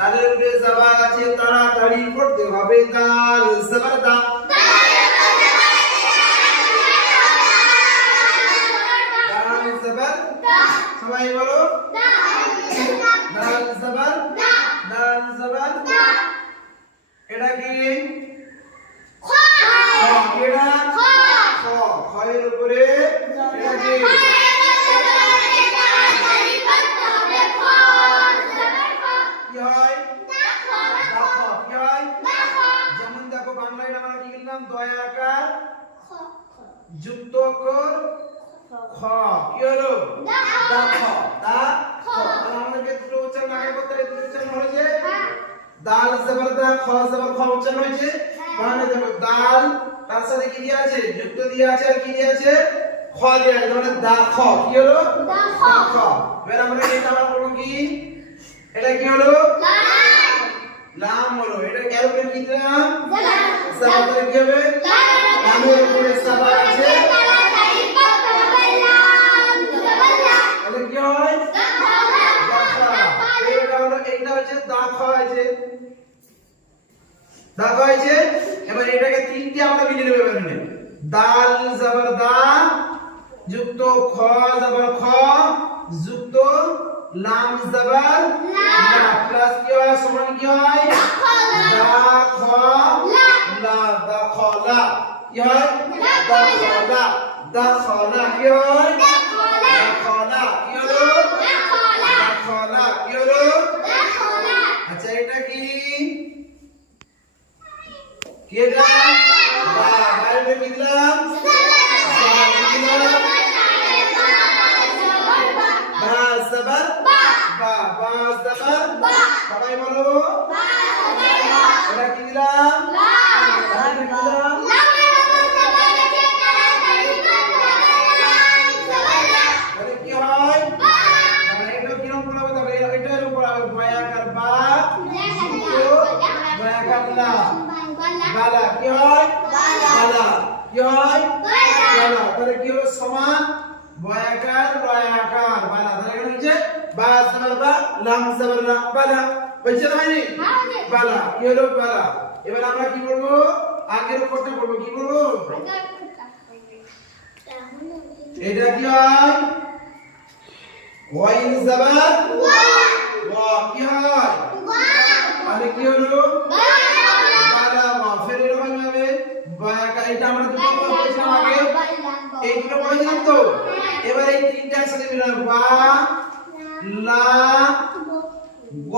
তাদের উপরে জবর আছে তাড়াতাড়ি পড়তে হবে দাল জবর দা দাল জবর দা সবাই বলো দাল জবর দা দাল জবর দা এটা কি খ এটা খ খ এর উপরে এটা কি দয়াকার যুক্ত অক্ষর খ কি হলো দা খ দা খ আমাদের দুটো উচ্চারণ আগে করতে হবে দুটো উচ্চারণ হলো যে দাল জবর দা খ জবর খ উচ্চারণ হয়েছে মানে দেখো দাল তার সাথে কি দিয়া আছে যুক্ত দিয়া আছে আর কি দিয়া আছে খ দিয়া আছে মানে দা খ কি হলো দা খ এবার আমরা এটা আবার করব কি এটা কি হলো লাম হলো এটা এর উপরে কি দিলাম সাবাতে কি হবে লামের উপরে সাবা আছে তাড়াতাড়ি করতে হবে লাম তাহলে কি হয় এটা হলো এইটা হচ্ছে দাখ হয়েছে দাখ হয়েছে এবার এটাকে তিনটি আমরা মিলিয়ে নেব এখানে দাল জবর দা যুক্ত খ জবর খ যুক্ত লাম জবর লা প্লাস কি হয় সমান কি হয় দা খ লা দা খ লা কি হয় দা খ লা কি হয় দা খ লা কি হলো দা খ লা কি হলো আচ্ছা এটা কি এটা বা বাইরে কি দিলাম জবর বা বা জবর সবাই বলো এটা কি দিলাম লাম কি দিলাম লামের উপর জবর আছে তাড়াতাড়ি করতে হবে লাম জবর তাহলে কি হয় মানে এটা কি রকম হবে তবে এটা এর উপর হবে বয়াকার বা বয়াকার লা বালা কি হয় বালা কি হয় বালা তাহলে কি হলো সমান বয়াকার বয়াকার বালা তাহলে এখানে হচ্ছে বা জবর বা লাম জবর লা বালা বুঝছো না হয়নি বালা কি হলো বালা এবার আমরা কি করব আগের উপরটা করব কি করব এটা কি হয় ওয়াইন জবর ওয়া কি হয় তাহলে কি হলো বালা ওয়া ফের এরকম হবে বয়াকার এটা আমরা দুটো পড়েছিলাম আগে এই দুটো পড়েছিলাম তো এবার এই তিনটার সাথে মিলাবো বা লা গ